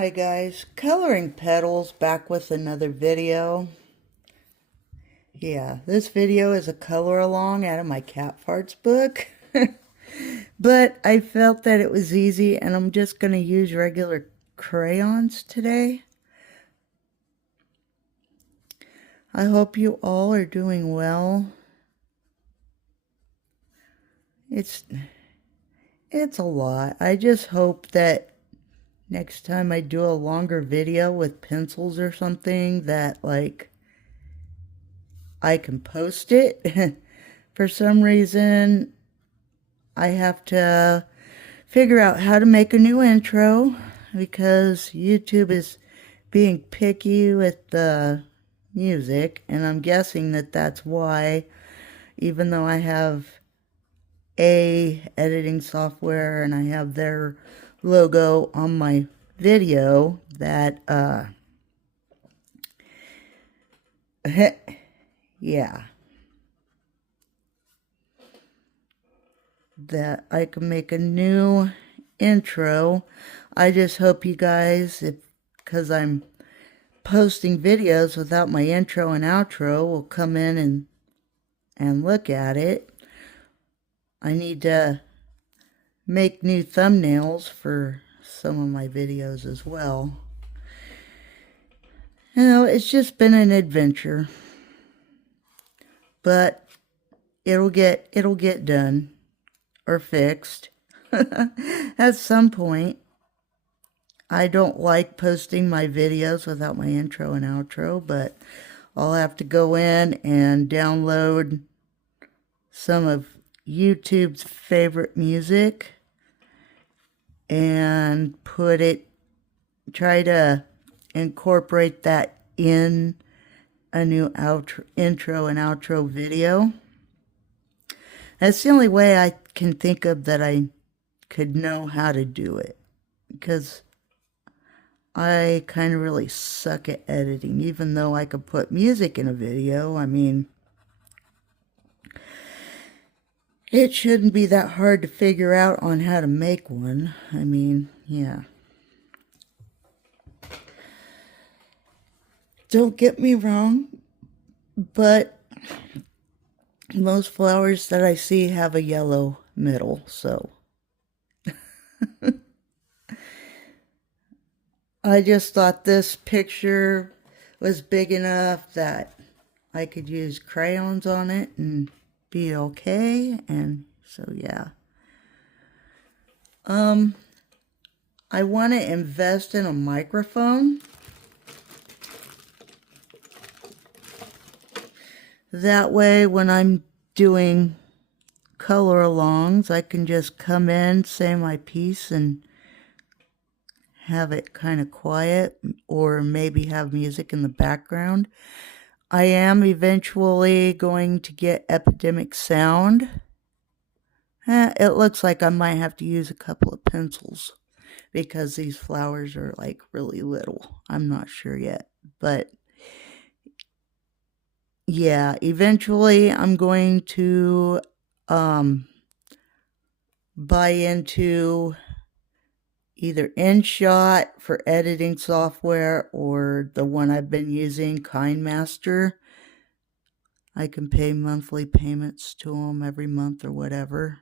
Hi guys, Coloring Petals back with another video. Yeah, this video is a color along out of my cat farts book. But I felt that it was easy and I'm just going to use regular crayons today. I hope you all are doing well. It's a lot. I just hope that next time I do a longer video with pencils or something that I can post it. For some reason, I have to figure out how to make a new intro because YouTube is being picky with the music, and I'm guessing that that's why, even though I have a editing software and I have their logo on my video, that yeah, that I can make a new intro. I just hope you guys, because I'm posting videos without my intro and outro, will come in and look at it. I need to make new thumbnails for some of my videos as well. You know, it's just been an adventure, but it'll get done or fixed at some point. I don't like posting my videos without my intro and outro, but I'll have to go in and download some of YouTube's favorite music and try to incorporate that in a new intro and outro video. That's the only way I can think of that I could know how to do it, because I kind of really suck at editing, even though I could put music in a video. I mean, it shouldn't be that hard to figure out on how to make one. I mean, yeah. Don't get me wrong, but most flowers that I see have a yellow middle, so I just thought this picture was big enough that I could use crayons on it and be okay. And so yeah, I want to invest in a microphone. That way when I'm doing color alongs, I can just come in, say my piece, and have it kind of quiet, or maybe have music in the background. I am eventually going to get Epidemic Sound. It looks like I might have to use a couple of pencils because these flowers are like really little. I'm not sure yet, but yeah, eventually I'm going to buy into either InShot for editing software or the one I've been using, KindMaster. I can pay monthly payments to them every month or whatever,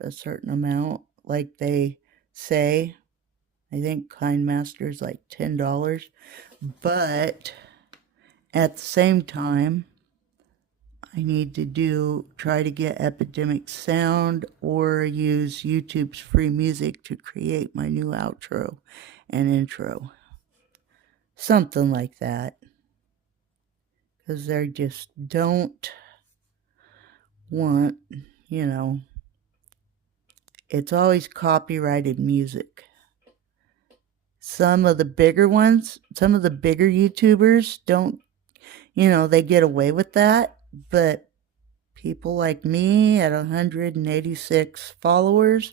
a certain amount, like they say. I think KindMaster is like $10, but at the same time, I need to try to get Epidemic Sound or use YouTube's free music to create my new outro and intro. Something like that. Because they just don't want, it's always copyrighted music. Some of the bigger ones, some of the bigger YouTubers don't, they get away with that. But people like me at 186 followers,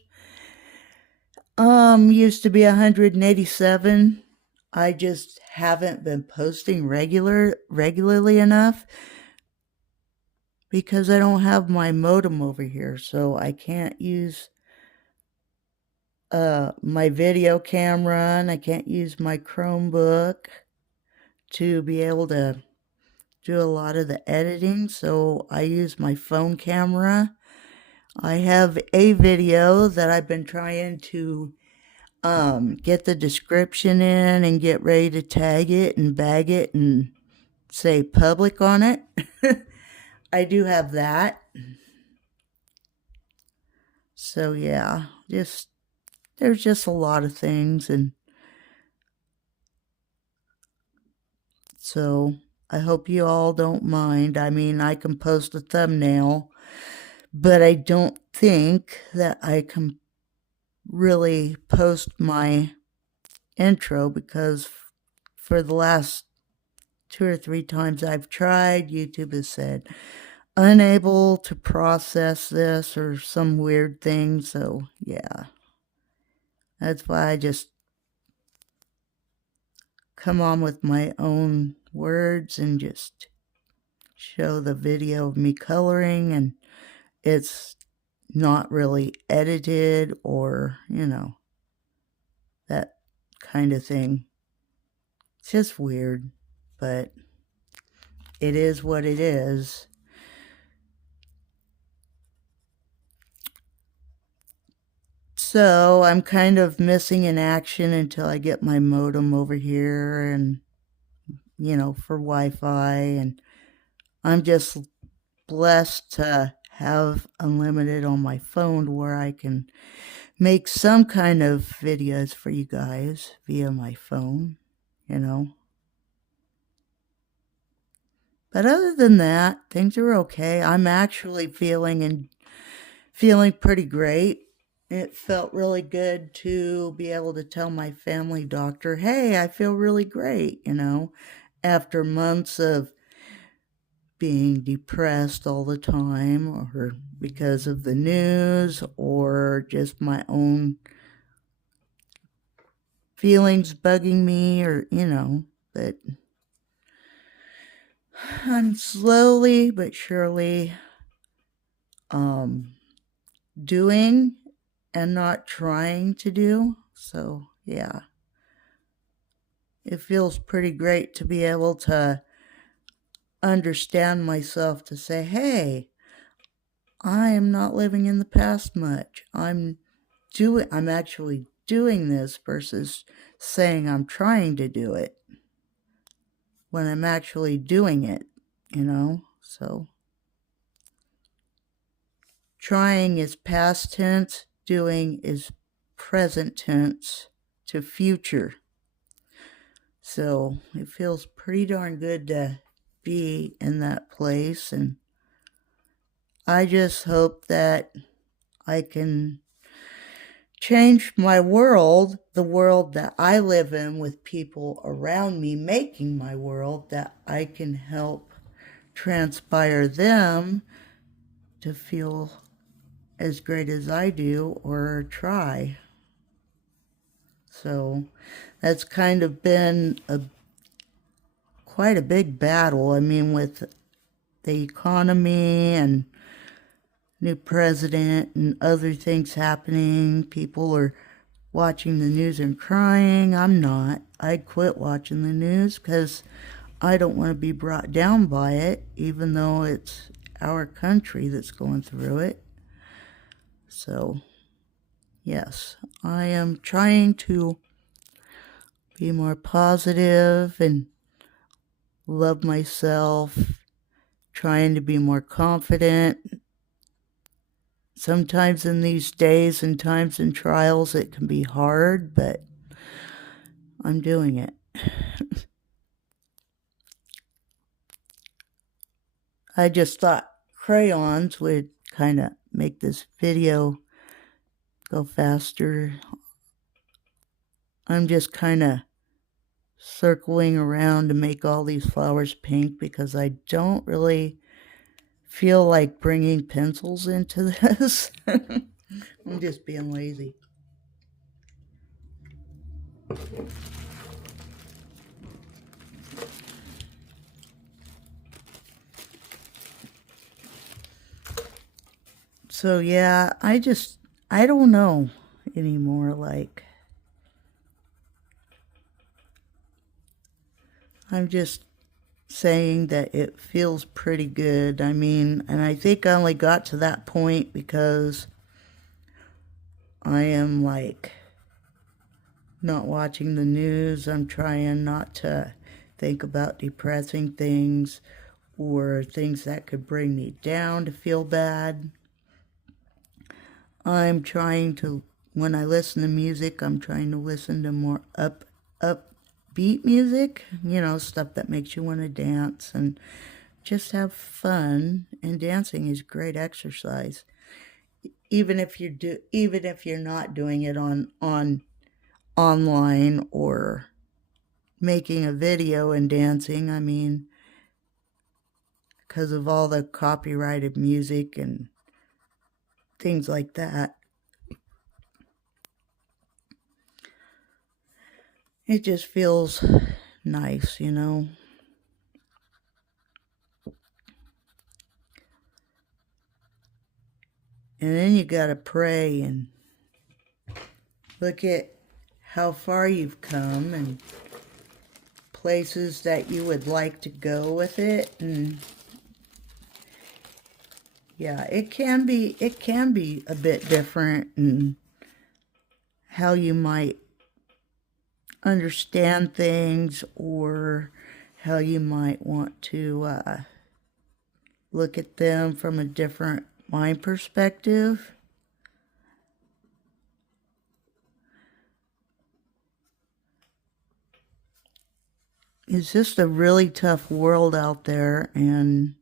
used to be 187. I just haven't been posting regularly enough because I don't have my modem over here, so I can't use my video camera, and I can't use my Chromebook to be able to do a lot of the editing, so I use my phone camera. I have a video that I've been trying to get the description in and get ready to tag it and bag it and say public on it. I do have that. So yeah, there's just a lot of things, and so I hope you all don't mind. I mean, I can post a thumbnail, but I don't think that I can really post my intro because for the last 2 or 3 times I've tried, YouTube has said unable to process this or some weird thing. So yeah, that's why I just come on with my own words and just show the video of me coloring, and it's not really edited or, that kind of thing. It's just weird, but it is what it is. So I'm kind of missing in action until I get my modem over here and, for Wi-Fi. And I'm just blessed to have unlimited on my phone where I can make some kind of videos for you guys via my phone, But other than that, things are okay. I'm actually feeling pretty great. It felt really good to be able to tell my family doctor, hey, I feel really great, after months of being depressed all the time, or because of the news, or just my own feelings bugging me, or, but I'm slowly but surely doing and not trying to do. So, yeah. It feels pretty great to be able to understand myself, to say, hey, I am not living in the past much. I'm actually doing this versus saying I'm trying to do it when I'm actually doing it, So trying is past tense, doing is present tense to future. So it feels pretty darn good to be in that place, and I just hope that I can change my world, the world that I live in, with people around me making my world, that I can help transpire them to feel as great as I do, or try. So that's kind of been quite a big battle. I mean, with the economy and new president and other things happening, people are watching the news and crying. I'm not. I quit watching the news because I don't want to be brought down by it, even though it's our country that's going through it. So, yes, I am trying to be more positive and love myself, trying to be more confident. Sometimes in these days and times and trials, it can be hard, but I'm doing it. I just thought crayons would kind of make this video go faster. I'm just kind of circling around to make all these flowers pink because I don't really feel like bringing pencils into this. I'm just being lazy. So yeah, I don't know. anymore. Like, I'm just saying that it feels pretty good. I mean, and I think I only got to that point because I am like not watching the news. I'm trying not to think about depressing things or things that could bring me down to feel bad. I'm trying to, when I listen to music, I'm trying to listen to more upbeat music, you know, stuff that makes you want to dance and just have fun. And dancing is great exercise. Even if you're not doing it on online or making a video and dancing, I mean, because of all the copyrighted music and things like that. It just feels nice, you know. And then you gotta pray and look at how far you've come and places that you would like to go with it. And yeah, it can be a bit different in how you might understand things or how you might want to look at them from a different mind perspective. It's just a really tough world out there, and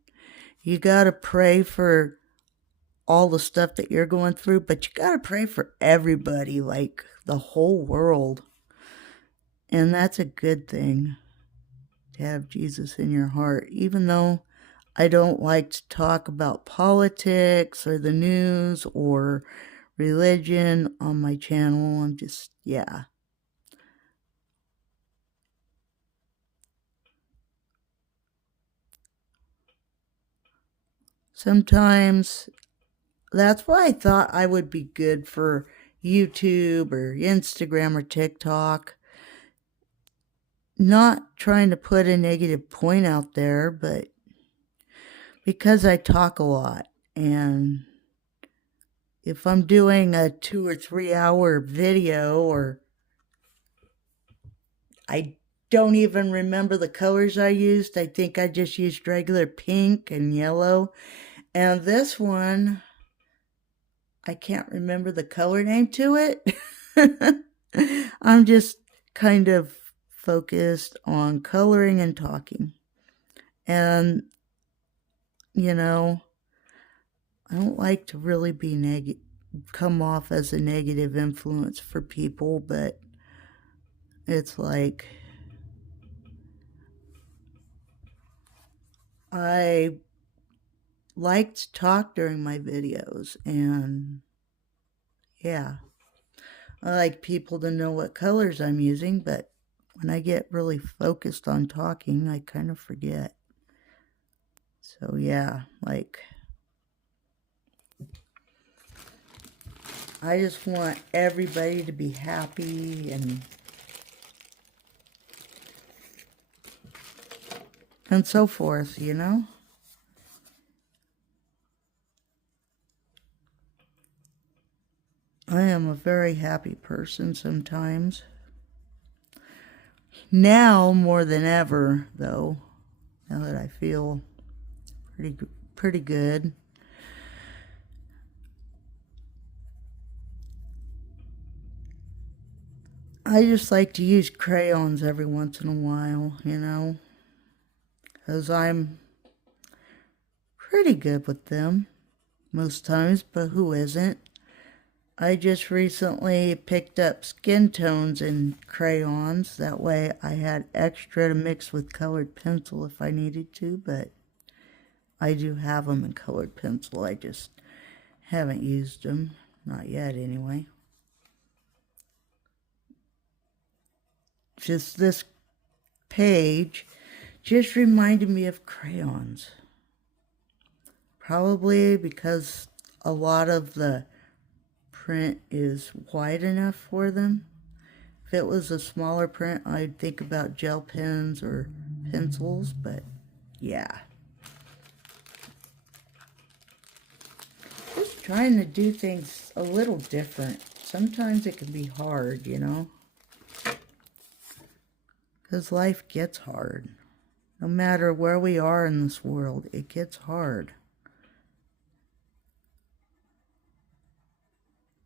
you gotta pray for all the stuff that you're going through, but you gotta pray for everybody, like the whole world. And that's a good thing, to have Jesus in your heart. Even though I don't like to talk about politics or the news or religion on my channel, I'm just, yeah. Sometimes that's why I thought I would be good for YouTube or Instagram or TikTok. Not trying to put a negative point out there, but because I talk a lot, and if I'm doing a 2 or 3 hour video, or I don't even remember the colors I used, I think I just used regular pink and yellow. And this one, I can't remember the color name to it. I'm just kind of focused on coloring and talking. And, you know, I don't like to really be come off as a negative influence for people, but it's like I like to talk during my videos, and yeah, I like people to know what colors I'm using, but when I get really focused on talking, I kind of forget. So yeah, like, I just want everybody to be happy and so forth, you know? I am a very happy person sometimes. Now more than ever, though, now that I feel pretty good. I just like to use crayons every once in a while, you know, because I'm pretty good with them most times, but who isn't? I just recently picked up skin tones in crayons. That way I had extra to mix with colored pencil if I needed to, but I do have them in colored pencil. I just haven't used them. Not yet, anyway. Just this page just reminded me of crayons. Probably because a lot of the print is wide enough for them. If it was a smaller print, I'd think about gel pens or pencils, but yeah. Just trying to do things a little different. Sometimes it can be hard, you know, because life gets hard. No matter where we are in this world, it gets hard.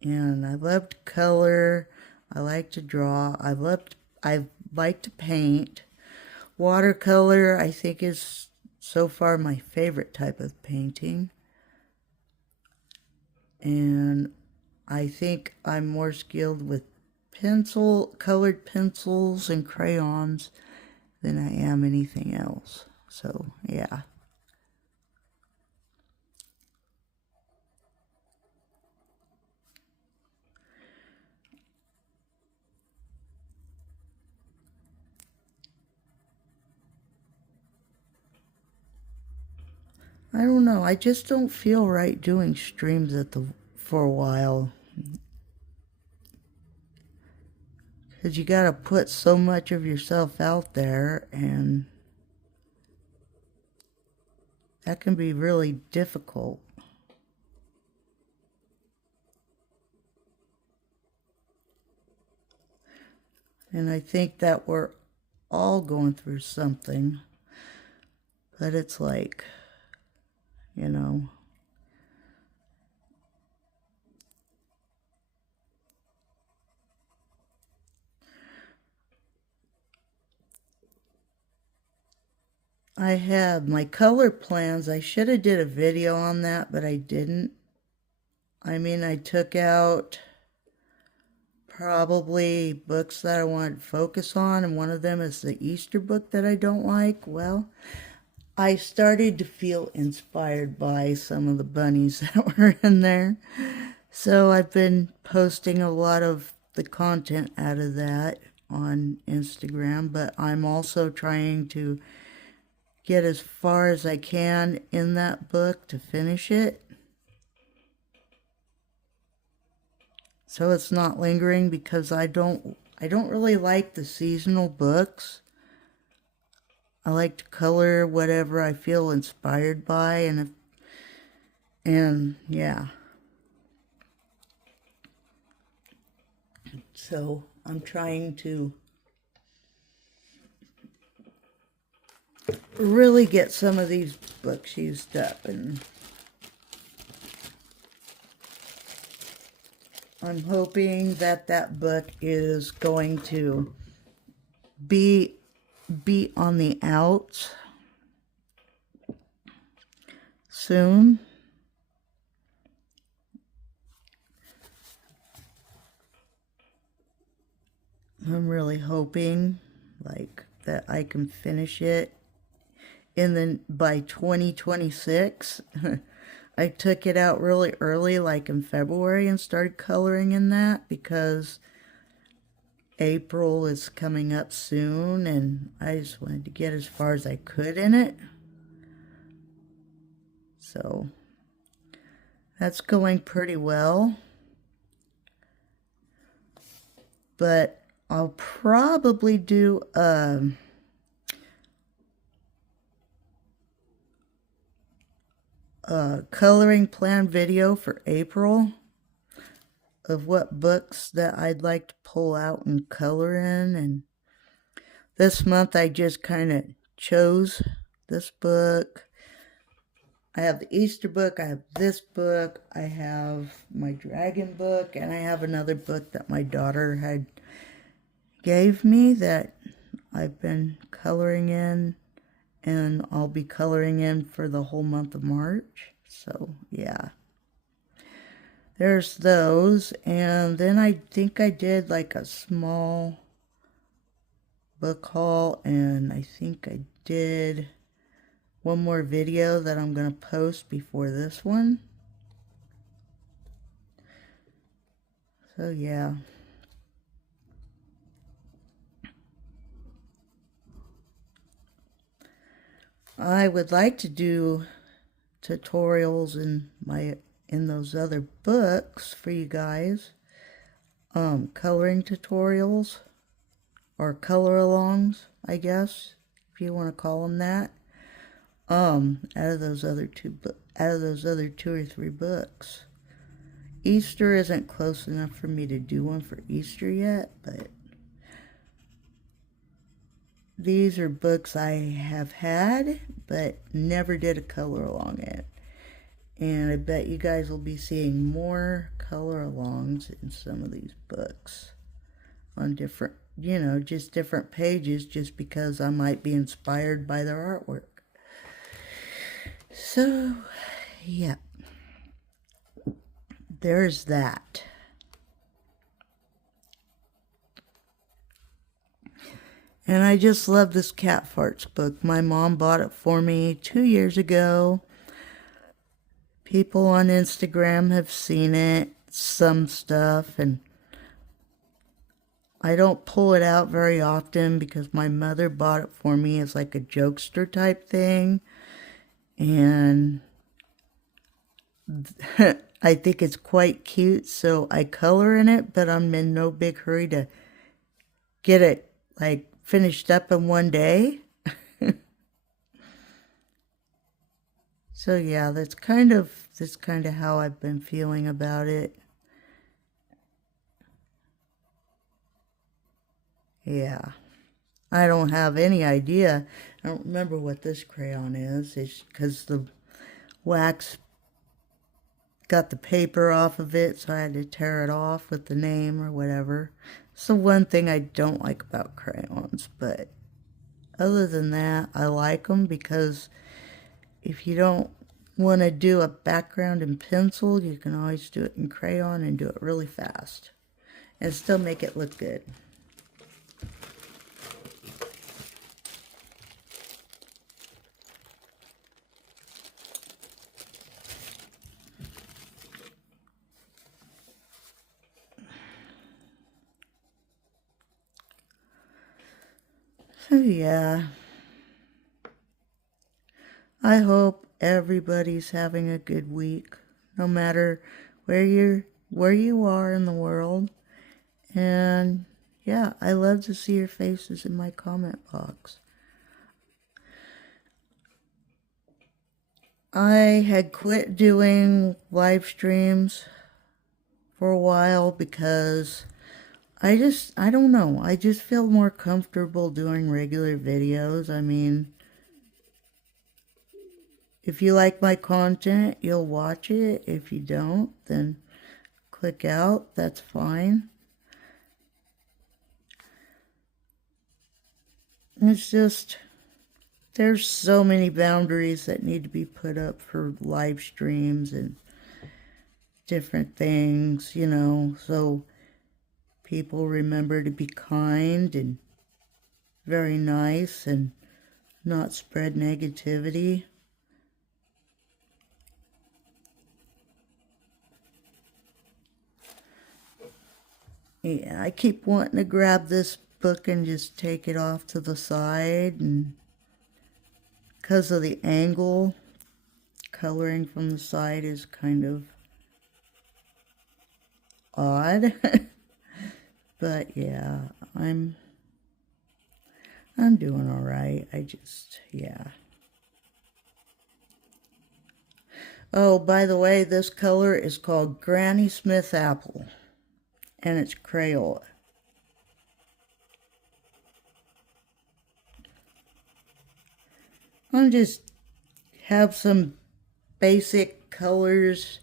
And I love to color. I like to draw. I like to paint. Watercolor, I think, is so far my favorite type of painting. And I think I'm more skilled with colored pencils and crayons than I am anything else. So, yeah. I don't know. I just don't feel right doing streams for a while. Because you got to put so much of yourself out there, and that can be really difficult. And I think that we're all going through something. But it's like, you know, I have my color plans. I should have did a video on that, but I didn't. I mean, I took out probably books that I wanted to focus on, and one of them is the Easter book that I don't like. Well, I started to feel inspired by some of the bunnies that were in there. So I've been posting a lot of the content out of that on Instagram, but I'm also trying to get as far as I can in that book to finish it. So it's not lingering, because I don't really like the seasonal books. I like to color whatever I feel inspired by, and yeah. So I'm trying to really get some of these books used up, and I'm hoping that that book is going to be on the outs soon. I'm really hoping like that I can finish it by 2026. I took it out really early, like in February, and started coloring in that because April is coming up soon, and I just wanted to get as far as I could in it. So that's going pretty well. But I'll probably do a coloring plan video for April of what books that I'd like to pull out and color in. And this month I just kind of chose this book. I have the Easter book, I have this book, I have my dragon book, and I have another book that my daughter had gave me that I've been coloring in, and I'll be coloring in for the whole month of March. So yeah, there's those. And then I think I did like a small book haul, and I think I did one more video that I'm going to post before this one. So yeah. I would like to do tutorials in my in those other books for you guys, coloring tutorials, or color-alongs, I guess, if you want to call them that. Out of those other two or three books. Easter isn't close enough for me to do one for Easter yet, but these are books I have had, but never did a color-along in. And I bet you guys will be seeing more color-alongs in some of these books on different, just different pages, just because I might be inspired by their artwork. So, yeah, there's that. And I just love this Cat Farts book. My mom bought it for me 2 years ago. People on Instagram have seen it, some stuff, and I don't pull it out very often because my mother bought it for me as like a jokester type thing. And I think it's quite cute, so I color in it, but I'm in no big hurry to get it like finished up in one day. So yeah, that's kind of how I've been feeling about it. Yeah. I don't have any idea. I don't remember what this crayon is. It's because the wax got the paper off of it, so I had to tear it off with the name or whatever. It's the one thing I don't like about crayons, but other than that, I like them because if you don't want to do a background in pencil, you can always do it in crayon and do it really fast and still make it look good. So yeah, I hope everybody's having a good week, no matter where you are in the world. And yeah, I love to see your faces in my comment box. I had quit doing live streams for a while because I don't know. I just feel more comfortable doing regular videos. I mean, if you like my content, you'll watch it. If you don't, then click out. That's fine. It's just, there's so many boundaries that need to be put up for live streams and different things, so people remember to be kind and very nice and not spread negativity. Yeah, I keep wanting to grab this book and just take it off to the side, and because of the angle, coloring from the side is kind of odd. But yeah, I'm doing all right. Yeah. Oh, by the way, this color is called Granny Smith Apple, and it's Crayola. I'll just have some basic colors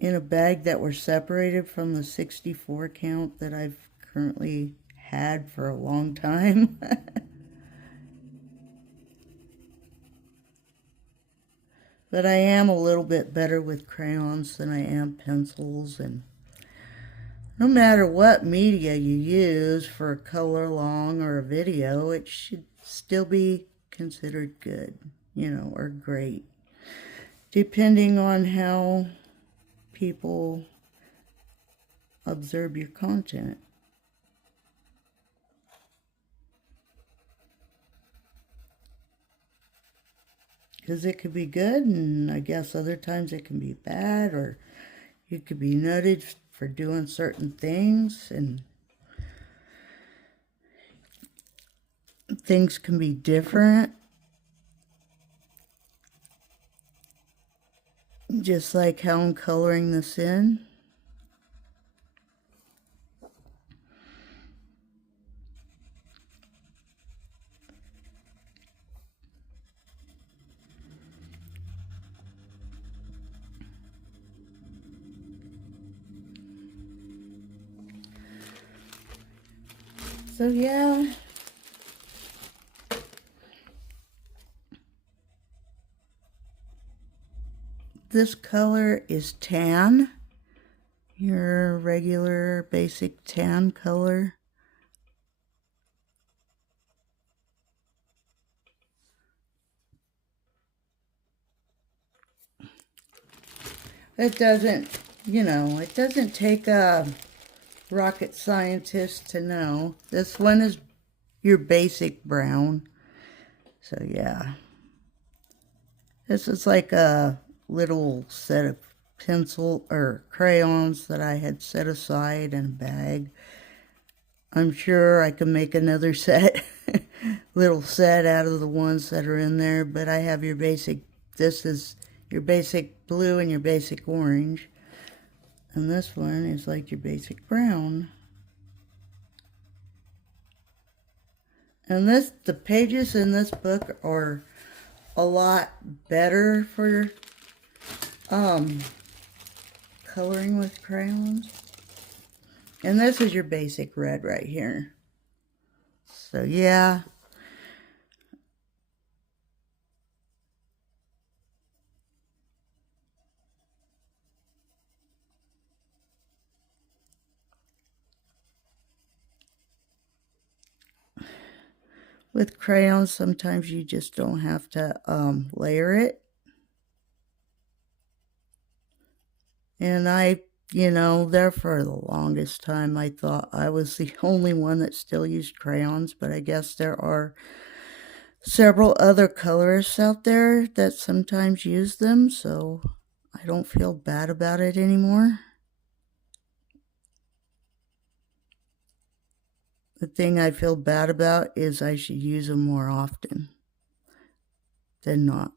in a bag that were separated from the 64 count that I've currently had for a long time. But I am a little bit better with crayons than I am pencils, and no matter what media you use for a color long or a video, it should still be considered good, or great, depending on how people observe your content. because it could be good, and I guess other times it can be bad, or you could be noted for doing certain things, and things can be different. Just like how I'm coloring this in. So yeah. This color is tan. Your regular basic tan color. It doesn't, it doesn't take a rocket scientist to know. This one is your basic brown. So yeah. This is like a little set of pencil or crayons that I had set aside in a bag. I'm sure I can make another set, little set out of the ones that are in there, but I have your basic, this is your basic blue and your basic orange. And this one is like your basic brown. And the pages in this book are a lot better for coloring with crayons. And this is your basic red right here. So yeah. With crayons, sometimes you just don't have to layer it. And there for the longest time, I thought I was the only one that still used crayons, but I guess there are several other colorists out there that sometimes use them, so I don't feel bad about it anymore. The thing I feel bad about is I should use them more often than not.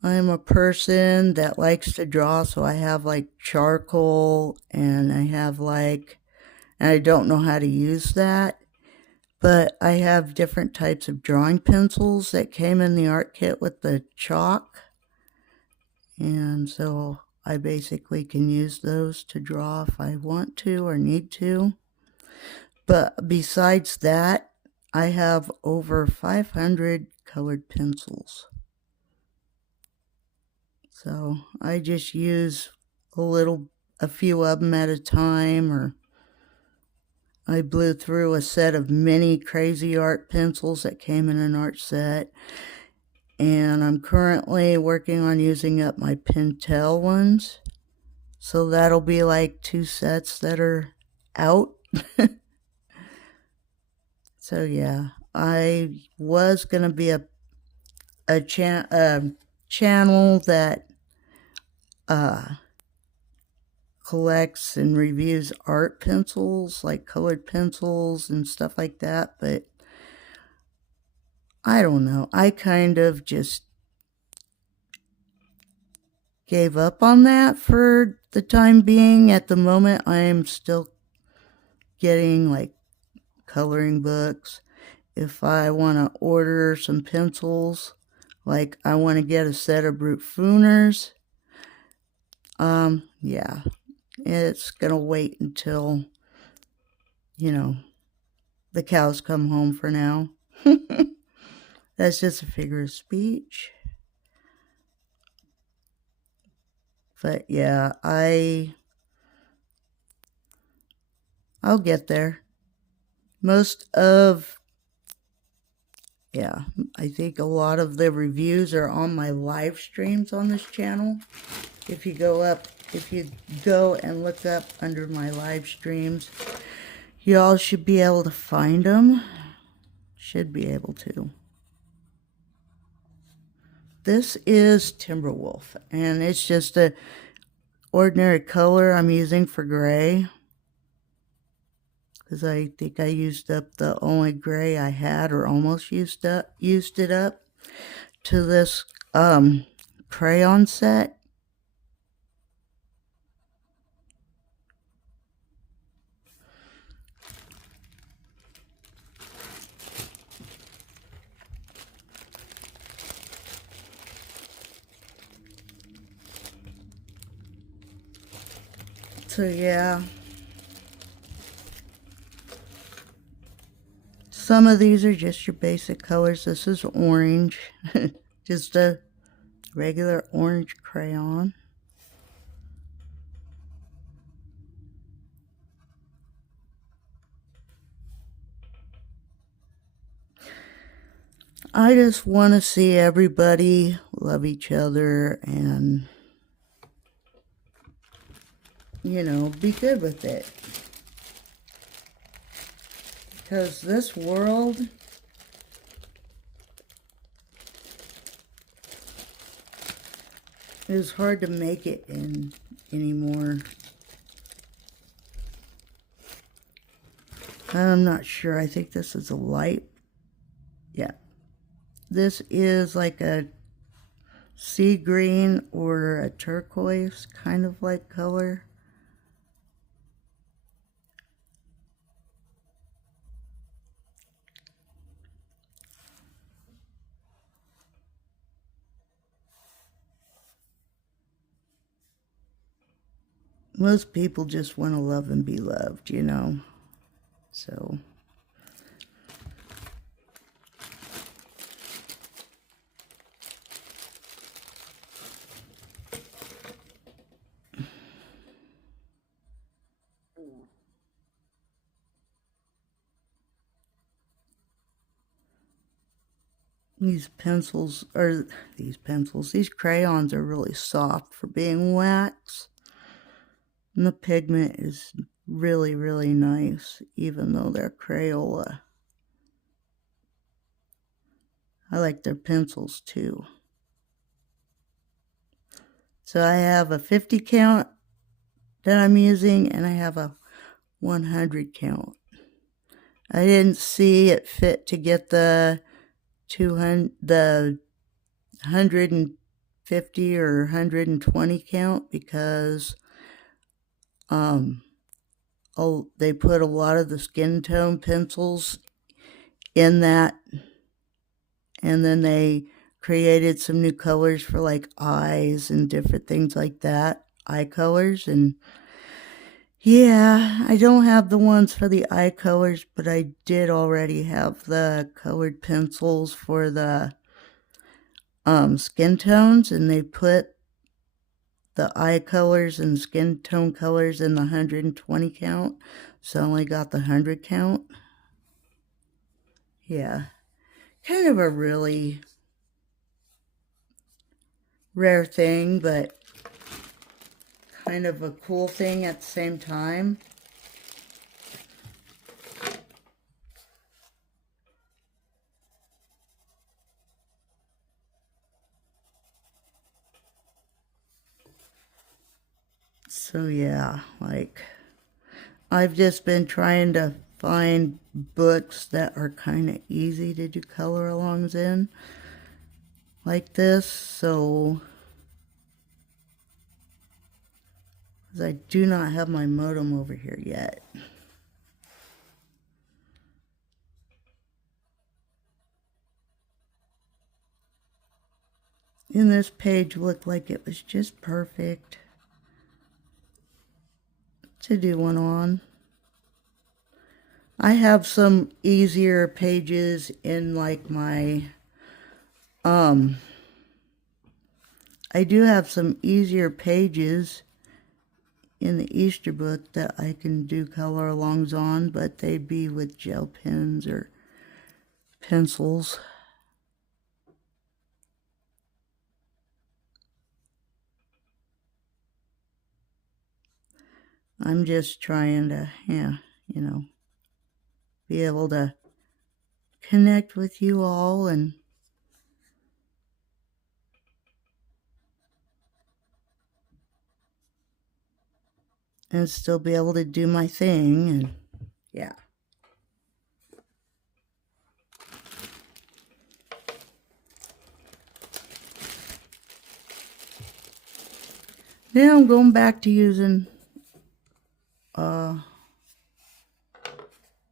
I'm a person that likes to draw, so I have like charcoal, and I have and I don't know how to use that, but I have different types of drawing pencils that came in the art kit with the chalk, and so I basically can use those to draw if I want to or need to. But besides that, I have over 500 colored pencils. So I just use a few of them at a time, or I blew through a set of mini crazy art pencils that came in an art set. And I'm currently working on using up my Pentel ones. So that'll be like 2 sets that are out. So yeah, I was going to be a channel that collects and reviews art pencils, like colored pencils and stuff like that, but I don't know. I kind of just gave up on that for the time being. At the moment, I'm still getting like coloring books. If I want to order some pencils, like I want to get a set of Brute Fooners, yeah, it's gonna wait until, the cows come home for now. That's just a figure of speech. But yeah, I'll get there. I think a lot of the reviews are on my live streams on this channel. If you go and look up under my live streams, y'all should be able to find them. Should be able to. This is Timberwolf, and it's just a ordinary color I'm using for gray, because I think I used up the only gray I had, or almost used it up to this crayon set. So yeah, some of these are just your basic colors. This is orange, just a regular orange crayon. I just want to see everybody love each other and, you know, be good with it. Because this world is hard to make it in anymore. I'm not sure. I think this is a light. Yeah. This is like a sea green or a turquoise kind of like color. Most people just want to love and be loved, you know. So these crayons are really soft for being wax. And the pigment is really, really nice, even though they're Crayola. I like their pencils too. So I have a 50 count that I'm using, and I have a 100 count. I didn't see it fit to get the 150 or 120 count because they put a lot of the skin tone pencils in that, and then they created some new colors for like eyes and different things like that, eye colors. And yeah, I don't have the ones for the eye colors, but I did already have the colored pencils for the skin tones, and they put the eye colors and skin tone colors in the 120 count, so I only got the 100 count. Yeah, kind of a really rare thing, but kind of a cool thing at the same time. So yeah, like, I've just been trying to find books that are kind of easy to do color alongs in, like this, so, because I do not have my modem over here yet. And this page looked like it was just perfect to do one on. I have some easier pages in like my, I do have some easier pages in the Easter book that I can do color alongs on, but they'd be with gel pens or pencils. I'm just trying to, yeah, you know, be able to connect with you all and still be able to do my thing, and yeah. Now I'm going back to using,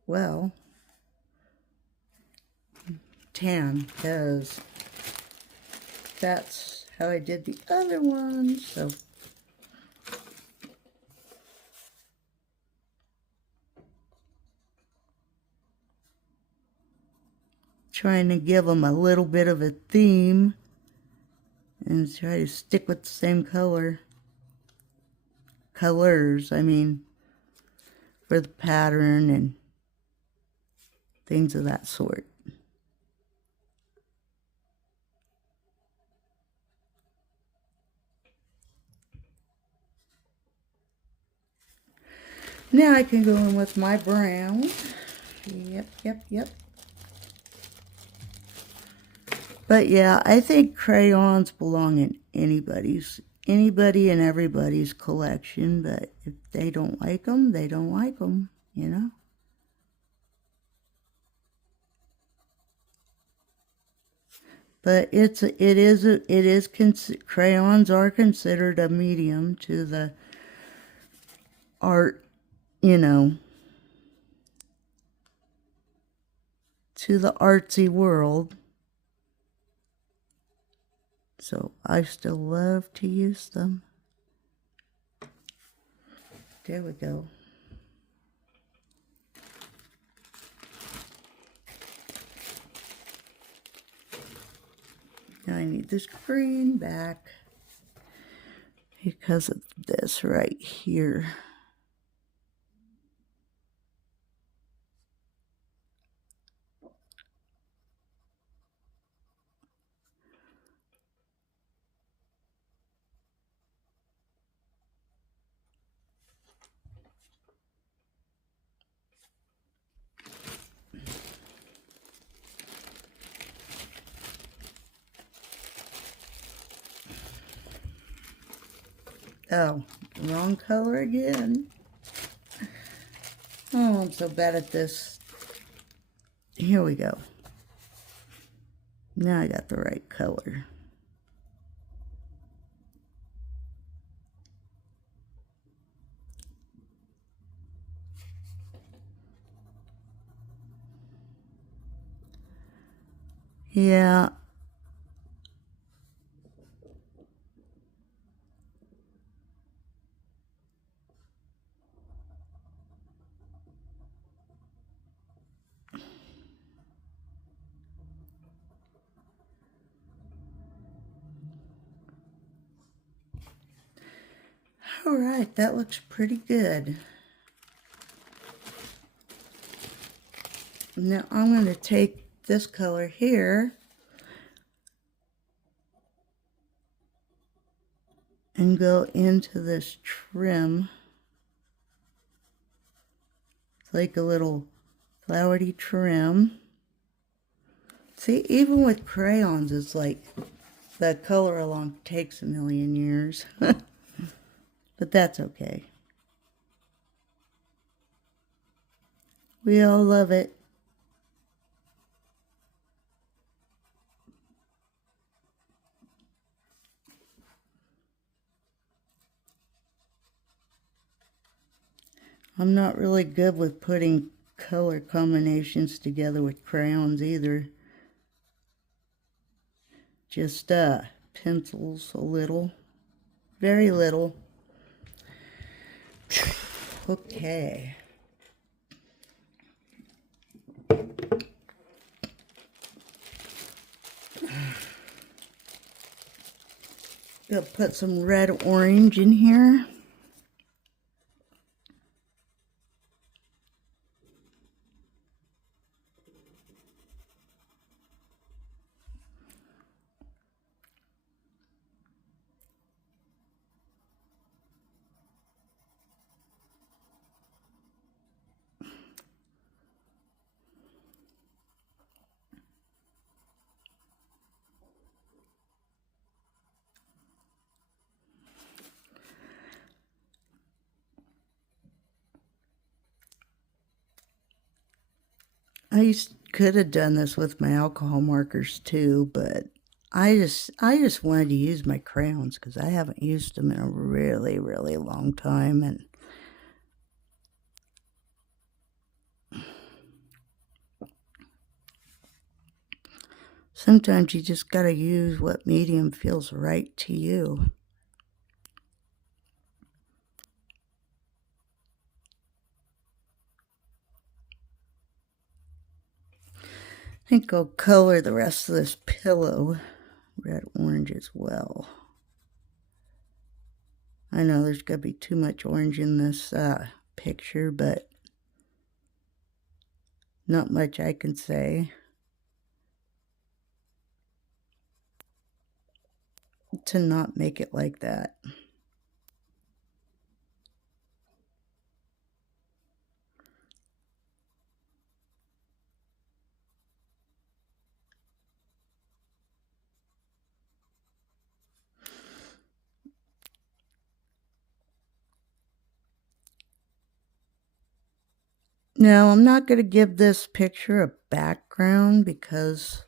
well, tan, because that's how I did the other one, so. Trying to give them a little bit of a theme and try to stick with the same colors, I mean, for the pattern and things of that sort. Now I can go in with my brown. Yep. But yeah, I think crayons belong in anybody and everybody's collection, but if they don't like them, they don't like them, you know? But crayons are considered a medium to the art, you know, to the artsy world. So I still love to use them. There we go. Now I need this green back because of this right here. Oh, wrong color again. Oh, I'm so bad at this. Here we go. Now I got the right color. Yeah. All right, that looks pretty good. Now I'm going to take this color here and go into this trim. It's like a little flowery trim. See, even with crayons, it's like the color along takes a million years. But that's okay. We all love it. I'm not really good with putting color combinations together with crayons either. Just pencils a little. Very little. Okay. Gonna put some red orange in here. could have done this with my alcohol markers too, but I just wanted to use my crayons because I haven't used them in a really, really long time. And sometimes you just got to use what medium feels right to you. I think I'll color the rest of this pillow red-orange as well. I know there's going to be too much orange in this picture, but not much I can say to not make it like that. Now, I'm not going to give this picture a background because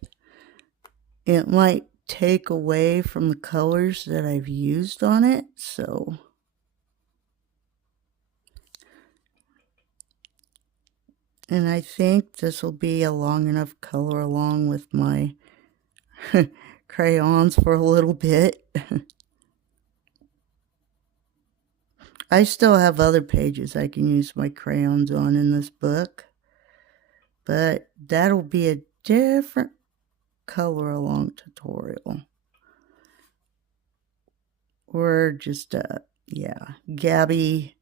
it might take away from the colors that I've used on it, so and I think this will be a long enough color along with my crayons for a little bit. I still have other pages I can use my crayons on in this book, but that'll be a different color along tutorial. Or just a, Gabby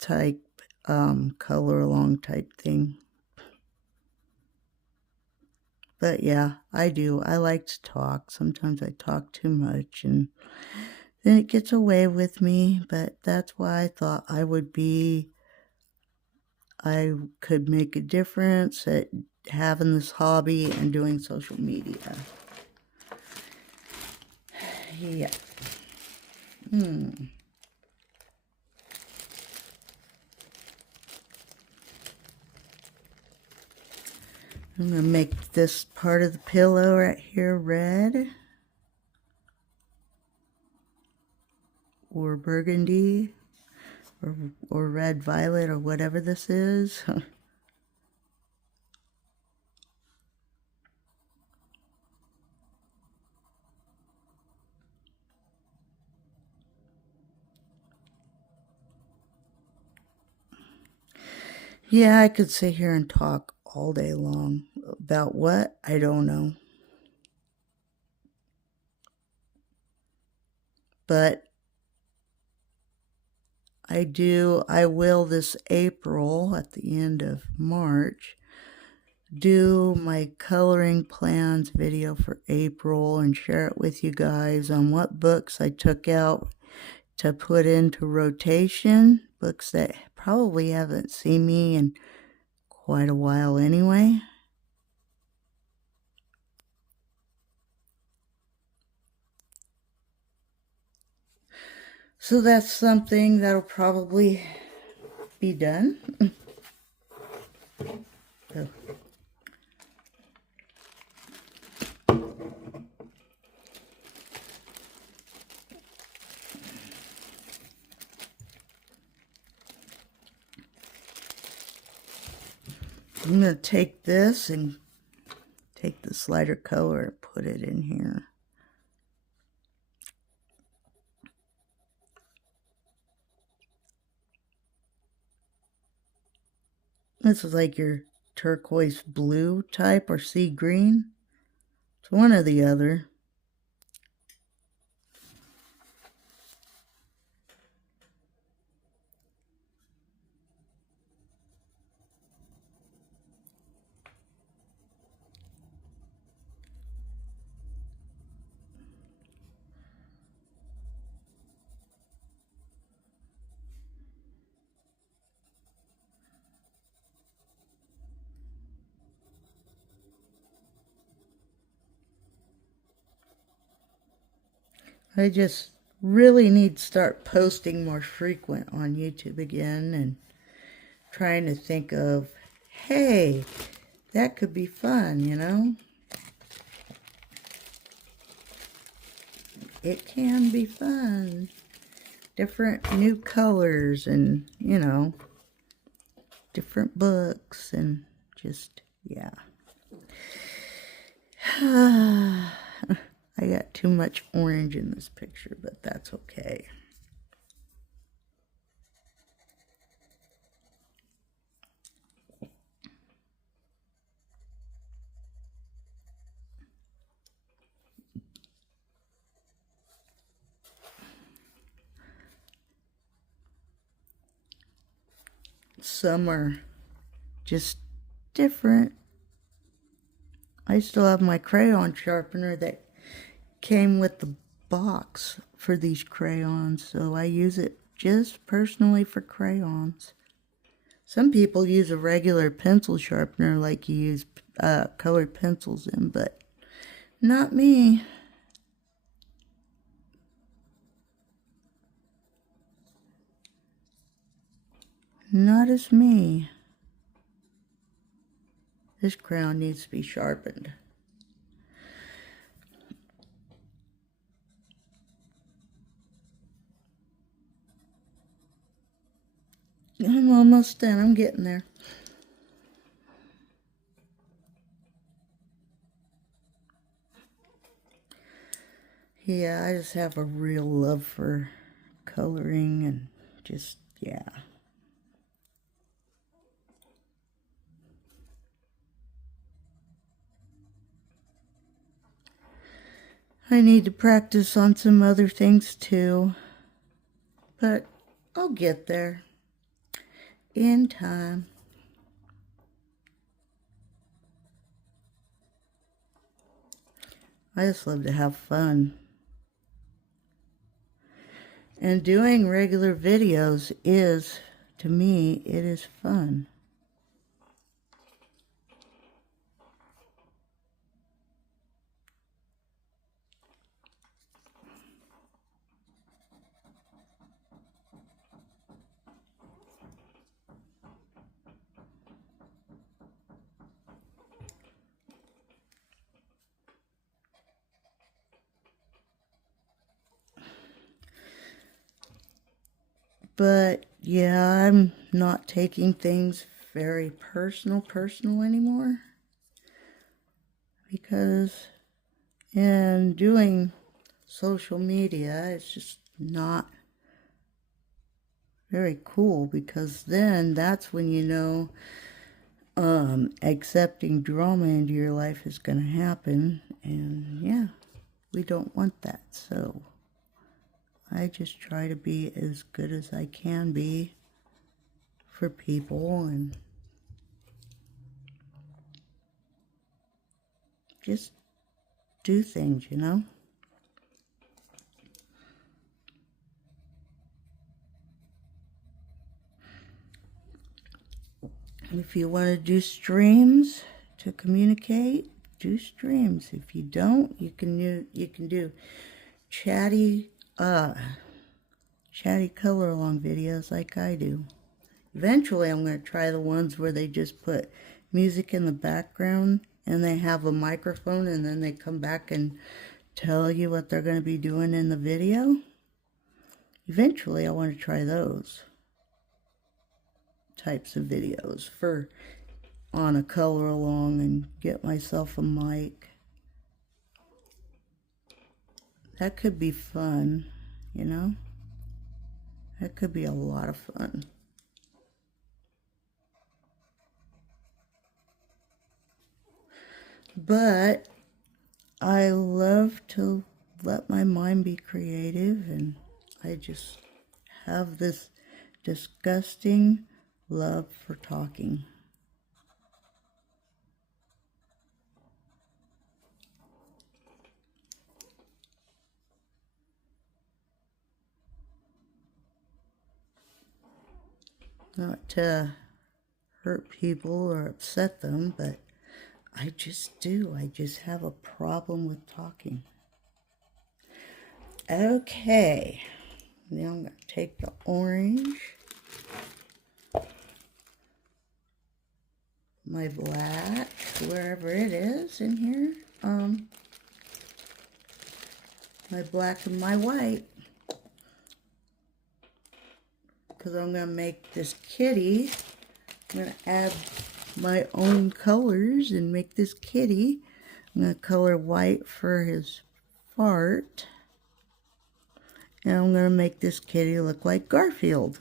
type color along type thing. But yeah, I do. I like to talk. Sometimes I talk too much and then it gets away with me, but that's why I thought I could make a difference at having this hobby and doing social media. Yeah. I'm going to make this part of the pillow right here red or burgundy or red violet or whatever this is. Yeah, I could sit here and talk all day long. About what? I don't know. But I will this April, at the end of March, do my coloring plans video for April and share it with you guys on what books I took out to put into rotation. Books that probably haven't seen me in quite a while anyway. So that's something that'll probably be done. So. I'm going to take this and take this lighter color and put it in here. This is like your turquoise blue type or sea green. It's one or the other. I just really need to start posting more frequent on YouTube again and trying to think of Hey, that could be fun, you know? It can be fun. Different new colors and, you know, different books and just, yeah. I got too much orange in this picture, but that's okay. Some are just different. I still have my crayon sharpener that came with the box for these crayons, so I use it just personally for crayons. Some people use a regular pencil sharpener like you use colored pencils in, but not me. Not as me. This crayon needs to be sharpened. I'm almost done. I'm getting there. Yeah, I just have a real love for coloring and just, yeah. I need to practice on some other things too, but I'll get there in time. I just love to have fun. And doing regular videos is, to me, it is fun. But yeah, I'm not taking things very personal anymore. Because in doing social media, it's just not very cool, because then that's when you know accepting drama into your life is going to happen, and yeah, we don't want that. So I just try to be as good as I can be for people and just do things, you know? If you want to do streams to communicate, do streams. If you don't, you can do chatty color along videos like I do. Eventually, I'm going to try the ones where they just put music in the background and they have a microphone and then they come back and tell you what they're going to be doing in the video. Eventually, I want to try those types of videos for on a color along and get myself a mic. That could be fun, you know? That could be a lot of fun. But I love to let my mind be creative, and I just have this disgusting love for talking. Not to hurt people or upset them, but I just do. I just have a problem with talking. Okay, now I'm going to take the orange. my black, wherever it is in here. My black and my white. Because I'm going to make this kitty. I'm going to add my own colors and make this kitty. I'm going to color white for his fart. And I'm going to make this kitty look like Garfield.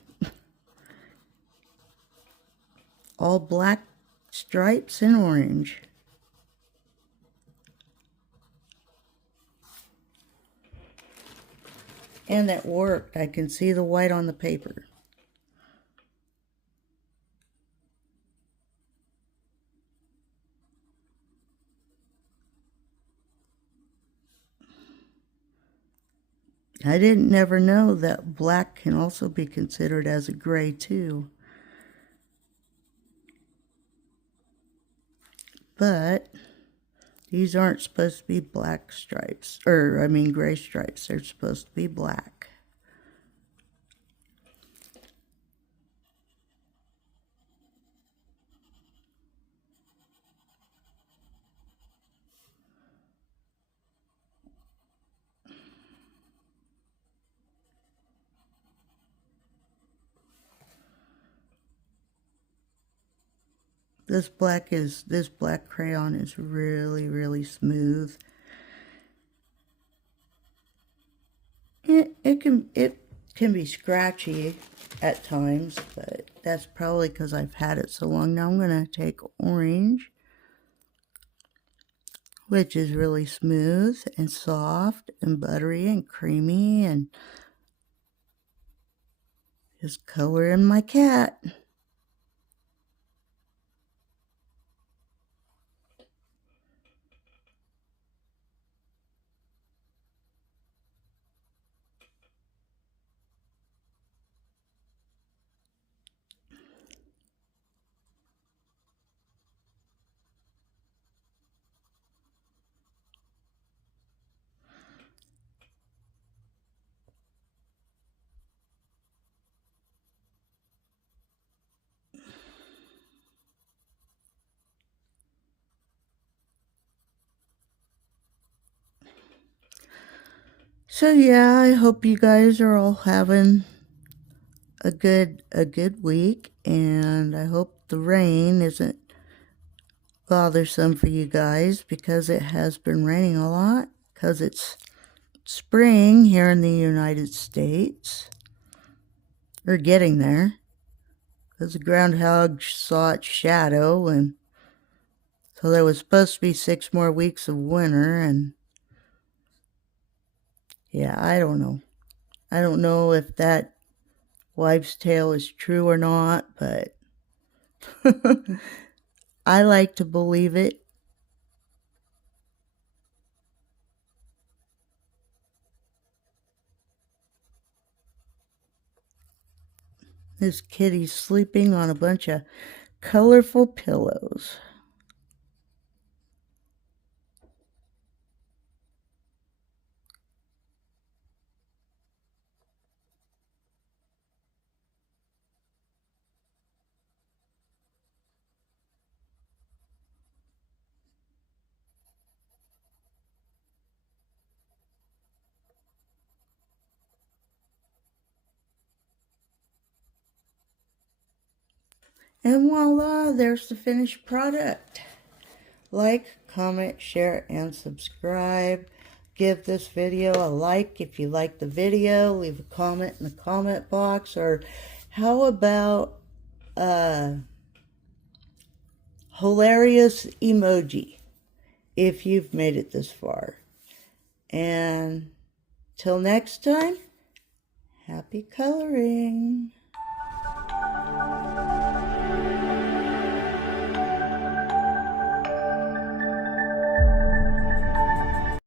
All black stripes and orange. And that worked. I can see the white on the paper. I didn't never know that black can also be considered as a gray too. But these aren't supposed to be black stripes, gray stripes. They're supposed to be black. This black crayon is really, really smooth. It can be scratchy at times, but that's probably because I've had it so long. Now I'm going to take orange, which is really smooth and soft and buttery and creamy, and just color in my cat. So yeah, I hope you guys are all having a good week, and I hope the rain isn't bothersome for you guys, because it has been raining a lot, because it's spring here in the United States. We're getting there, because the groundhog saw its shadow, and so there was supposed to be 6 more weeks of winter, and yeah, I don't know. I don't know if that wives' tale is true or not, but I like to believe it. This kitty's sleeping on a bunch of colorful pillows. And voila, there's the finished product. Like, comment, share, and subscribe. Give this video a like if you like the video. Leave a comment in the comment box. Or how about a hilarious emoji if you've made it this far. And till next time, happy coloring.